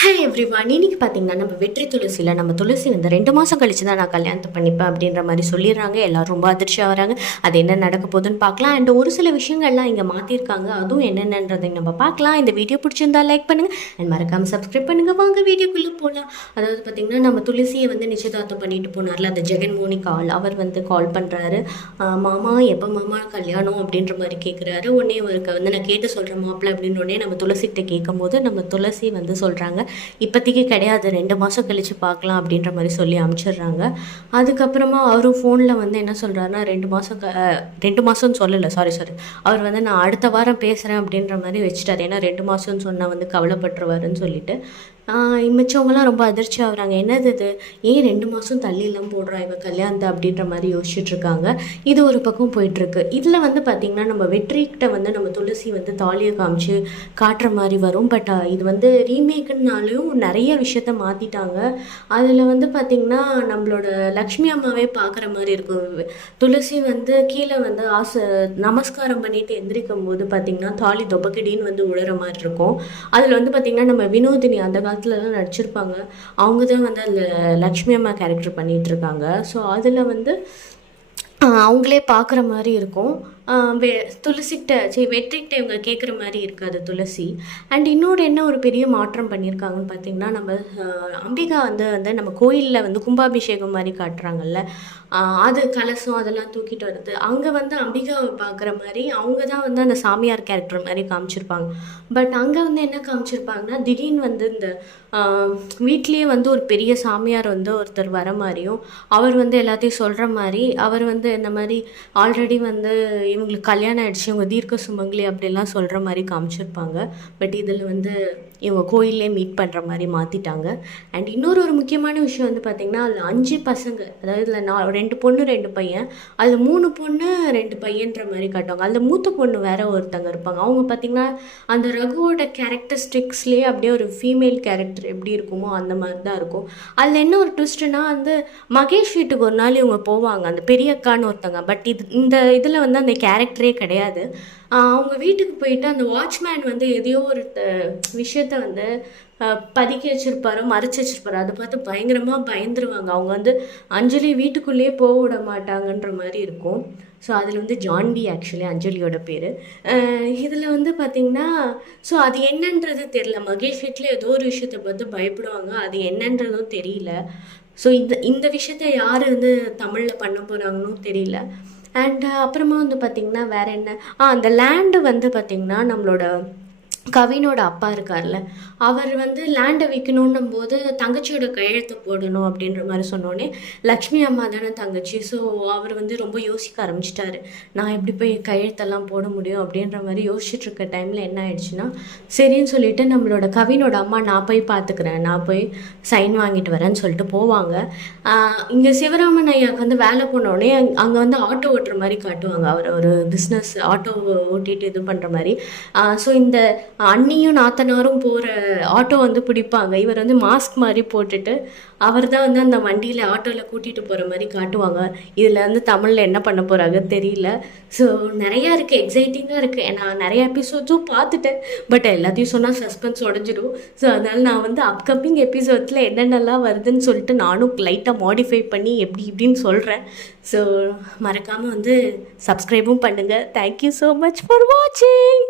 Hi everyone. இன்னைக்கு பார்த்தீங்கன்னா நம்ம வெற்றி துளசியில் நம்ம துளசி வந்து 2 மாதம் கழிச்சு தான் நான் கல்யாணத்தை பண்ணிப்பேன் அப்படின்ற மாதிரி சொல்லிடுறாங்க. எல்லோரும் ரொம்ப அதிர்ச்சியாக வராங்க. அது என்ன நடக்க போகுதுன்னு பார்க்கலாம். அண்ட் ஒரு சில விஷயங்கள்லாம் இங்கே மாற்றிருக்காங்க. அதுவும் என்னென்னன்றதை நம்ம பார்க்கலாம். இந்த வீடியோ பிடிச்சிருந்தா லைக் பண்ணுங்கள் அண்ட் மறக்காமல் சப்ஸ்கிரைப் பண்ணுங்கள். வாங்க வீடியோக்குள்ளே போகலாம். அதாவது பார்த்திங்கன்னா நம்ம துளசியை வந்து நிச்சயதார்த்தம் பண்ணிட்டு போனார்ல அந்த ஜெகன் மோனிகா அவர் வந்து கால் பண்ணுறாரு. மாமா எப்போ மாமா கல்யாணம் அப்படின்ற மாதிரி கேட்குறாரு. உடனே அவருக்கு வந்து நான் கேட்டு சொல்கிறேன் மாப்பிள்ளை அப்படின்னு உடனே நம்ம துளசிகிட்ட கேட்கும்போது நம்ம துளசி வந்து சொல்கிறாங்க, இப்போதைக்கு கிடையாது, 2 மாதம் கழித்து பார்க்கலாம் அப்படின்ற மாதிரி சொல்லி அனுப்பிச்சிடுறாங்க. அதுக்கப்புறமா அவரும் ஃபோனில் வந்து என்ன சொல்கிறாருன்னா 2 மாதம்னு சொல்லலை, சாரி அவர் வந்து நான் அடுத்த வாரம் பேசுகிறேன் அப்படின்ற மாதிரி வச்சுட்டார். ஏன்னா 2 மாதம்னு சொன்னால் வந்து கவலைப்பட்டுருவாருன்னு சொல்லிட்டு மிச்சவங்களாம் ரொம்ப அதிர்ச்சி ஆகுறாங்க. என்னது இது, ஏன் 2 மாதம் தள்ளிலாம் போடுறா இவ கல்யாணத்தை அப்படின்ற மாதிரி யோசிச்சுட்ருக்காங்க. இது ஒரு பக்கம் போயிட்டுருக்கு. இதில் வந்து பார்த்திங்கன்னா நம்ம வெற்றிக்கிட்ட வந்து நம்ம துளசி வந்து தாலியை காமிச்சு காட்டுற மாதிரி வரும். பட் இது வந்து ரீமேக்குனாலையும் நிறைய விஷயத்த மாற்றிட்டாங்க. அதில் வந்து பார்த்திங்கன்னா நம்மளோட லக்ஷ்மி அம்மாவே பார்க்குற மாதிரி இருக்கும். துளசி வந்து கீழே வந்து நமஸ்காரம் பண்ணிட்டு எந்திரிக்கும் போது பார்த்திங்கன்னா தாலி தொபக்கடின்னு வந்து உழற மாதிரி இருக்கும். அதில் வந்து பார்த்திங்கன்னா நம்ம வினோதினி அந்த காலத்துலலாம் நடிச்சிருப்பாங்க. அவங்க தான் வந்து அதில் லக்ஷ்மி அம்மா கேரக்டர் பண்ணிகிட்ருக்காங்க. ஸோ அதில் வந்து அவங்களே பார்க்குற மாதிரி இருக்கும். துளசிக்கிட்ட வெற்றிக்கிட்ட இவங்க கேட்குற மாதிரி இருக்காது துளசி. அண்ட் இன்னொரு என்ன ஒரு பெரிய மாற்றம் பண்ணியிருக்காங்கன்னு பார்த்திங்கன்னா நம்ம அம்பிகா வந்து நம்ம கோயிலில் வந்து கும்பாபிஷேகம் மாதிரி காட்டுறாங்கல்ல, அது கலசம் அதெல்லாம் தூக்கிட்டு வருது. அங்கே வந்து அம்பிகாவை பார்க்குற மாதிரி அவங்க தான் வந்து அந்த சாமியார் கேரக்டர் மாதிரி காமிச்சிருப்பாங்க. பட் அங்கே வந்து என்ன காமிச்சிருப்பாங்கன்னா திடீர்னு வந்து இந்த வீட்லேயே வந்து ஒரு பெரிய சாமியார் வந்து ஒருத்தர் வர மாதிரியும் அவர் வந்து எல்லாத்தையும் சொல்கிற மாதிரி அவர் வந்து இந்த மாதிரி ஆல்ரெடி வந்து இவங்களுக்கு கல்யாணம் ஆகிடுச்சு, இவங்க தீர்க்க சுமங்கலி அப்படிலாம் சொல்கிற மாதிரி காமிச்சிருப்பாங்க. பட் இதில் வந்து இவங்க கோயிலே மீட் பண்ணுற மாதிரி மாற்றிட்டாங்க. அண்ட் இன்னொரு முக்கியமான விஷயம் வந்து பார்த்திங்கன்னா அதில் 5 பசங்க, அதாவது இதில் 2 பொண்ணு 2 பையன், அதில் 3 பொண்ணு 2 பையன்ற மாதிரி காட்டுவாங்க. அதில் மூத்த பொண்ணு வேற ஒருத்தங்க இருப்பாங்க. அவங்க பார்த்திங்கன்னா அந்த ரகுவோட கேரக்டரிஸ்டிக்ஸ்லேயே அப்படியே ஒரு ஃபீமேல் கேரக்டர் எப்படி இருக்குமோ அந்த மாதிரி தான் இருக்கும். அதில் என்ன ஒரு ட்விஸ்ட்னா வந்து மகேஷ் வீட்டுக்கு ஒரு நாள் இவங்க போவாங்க, அந்த பெரிய அக்கான்னு ஒருத்தங்க. பட் இந்த இதில் வந்து அந்த கேரக்டரே கிடையாது. அவங்க வீட்டுக்கு போயிட்டு அந்த வாட்ச்மேன் வந்து எதையோ ஒரு விஷயத்த வந்து பதுக்கி வச்சுருப்பாரோ மறைச்சி வச்சுருப்பாரோ, அதை பார்த்து பயங்கரமாக பயந்துருவாங்க. அவங்க வந்து அஞ்சலி வீட்டுக்குள்ளேயே போக விட மாட்டாங்கன்ற மாதிரி இருக்கும். ஸோ அதில் வந்து ஜான்வி ஆக்சுவலி அஞ்சலியோட பேர். இதில் வந்து பார்த்திங்கன்னா ஸோ அது என்னன்றது தெரியல. மகேஷ் வீட்டில் ஏதோ ஒரு விஷயத்தை பார்த்து பயப்படுவாங்க, அது என்னன்றதும் தெரியல. ஸோ இந்த விஷயத்த யார் வந்து தமிழில் பண்ண போகிறாங்கன்னு தெரியல. அண்ட் அப்புறமா வந்து பார்த்திங்கன்னா வேறு என்ன, அந்த லேண்டு வந்து பார்த்திங்கன்னா நம்மளோட கவினோட அப்பா இருக்கார்ல, அவர் வந்து லேண்டை விற்கணுன்னும் போது தங்கச்சியோட கையெழுத்து போடணும் அப்படின்ற மாதிரி சொன்னோடனே லக்ஷ்மி அம்மா தானே தங்கச்சி. ஸோ அவர் வந்து ரொம்ப யோசிக்க ஆரம்பிச்சிட்டாரு, நான் எப்படி போய் கையெழுத்தெல்லாம் போட முடியும் அப்படின்ற மாதிரி யோசிச்சுட்டு இருக்க டைமில் என்ன ஆயிடுச்சுன்னா சரின்னு சொல்லிட்டு நம்மளோட கவினோட அம்மா நான் போய் பார்த்துக்கிறேன், நான் போய் சைன் வாங்கிட்டு வரேன்னு சொல்லிட்டு போவாங்க. இங்கே சிவராமன் ஐயாவுக்கு வந்து வேலை போனோடனே அங்கே வந்து ஆட்டோ ஓட்டுற மாதிரி காட்டுவாங்க. அவர் ஒரு பிஸ்னஸ் ஆட்டோ ஓட்டிட்டு இது பண்ணுற மாதிரி. ஸோ இந்த அண்ணியும் நாத்தனாரும் போகிற ஆட்டோ வந்து பிடிப்பாங்க. இவர் வந்து மாஸ்க் மாதிரி போட்டுட்டு அவர் தான் வந்து அந்த வண்டியில் ஆட்டோவில் கூட்டிகிட்டு போகிற மாதிரி காட்டுவாங்க. இதில் வந்து தமிழில் என்ன பண்ண போகிறாங்க தெரியல. ஸோ நிறையா இருக்குது, எக்ஸைட்டிங்காக இருக்குது. நான் நிறைய எபிசோட்ஸும் பார்த்துட்டேன். பட் எல்லாத்தையும் சொன்னால் சஸ்பென்ஸ் உடஞ்சிடும். ஸோ அதனால் நான் வந்து அப்கமிங் எபிசோட்ஸில் என்னென்னலாம் வருதுன்னு சொல்லிட்டு நானும் லைட்டாக மாடிஃபை பண்ணி எப்படி இப்படின்னு சொல்கிறேன். ஸோ மறக்காமல் வந்து சப்ஸ்கிரைபும் பண்ணுங்கள். தேங்க்யூ ஸோ மச் ஃபார் வாட்சிங்.